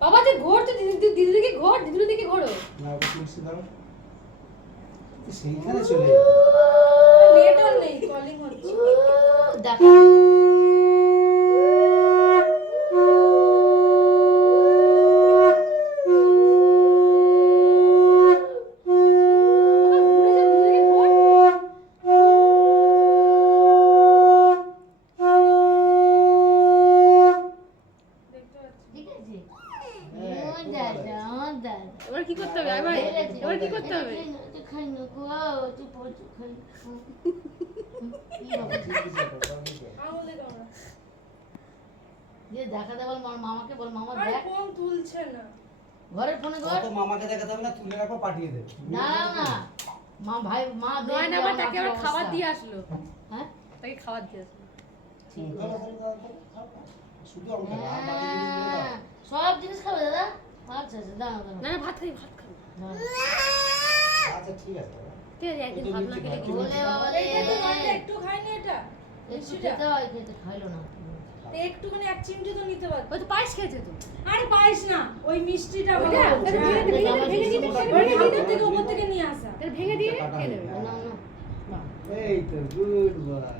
বাবা তুই ঘোর তো দিদিকে ঘোর দিদিকে ঘোরো না ওটা তুলসী দাও সেইখানে চলে নেট অন নেই কলিং হচ্ছে দেখা এবার কি করতে হবে এবার কি করতে হবে খাই না গো তুই পড়ছো খাই যে দেখাতে বল মামাকে বল মামা দেখ ফোন তুলছে না ঘরের ফোনে ঘর তো মামাকে দেখাতে হবে না তুলে রাখো পাঠিয়ে দেবে না না মা ভাই মা নয় না আবার তাকে আবার খাবার দিয়ে আসলো হ্যাঁ তাকে খাবার দিয়ে আসলো শুধু আমাকে আর বাকি জিনিসগুলো দাও সব জিনিস খাবে দাদা আচ্ছা আচ্ছা দাও দাও না ভাত খাবো আচ্ছা ঠিক আছে ঠিক আছে একদিন ভাত না খেলে কি বলে বাবা রে একটু খাইনি এটা একটু খেতে হয় খেতে খাইলো না একটুখানি এক চিমটি তো নিতে পারো ওই তো পায়েস খেয়েছে তো আরে পায়েস না ওই মিষ্টিটা বাবা ভেঙে দিতে উপর থেকে নিয়ে আসা ভেঙে দিয়ে খেয়ে নেবে না না এই তো গুড বয়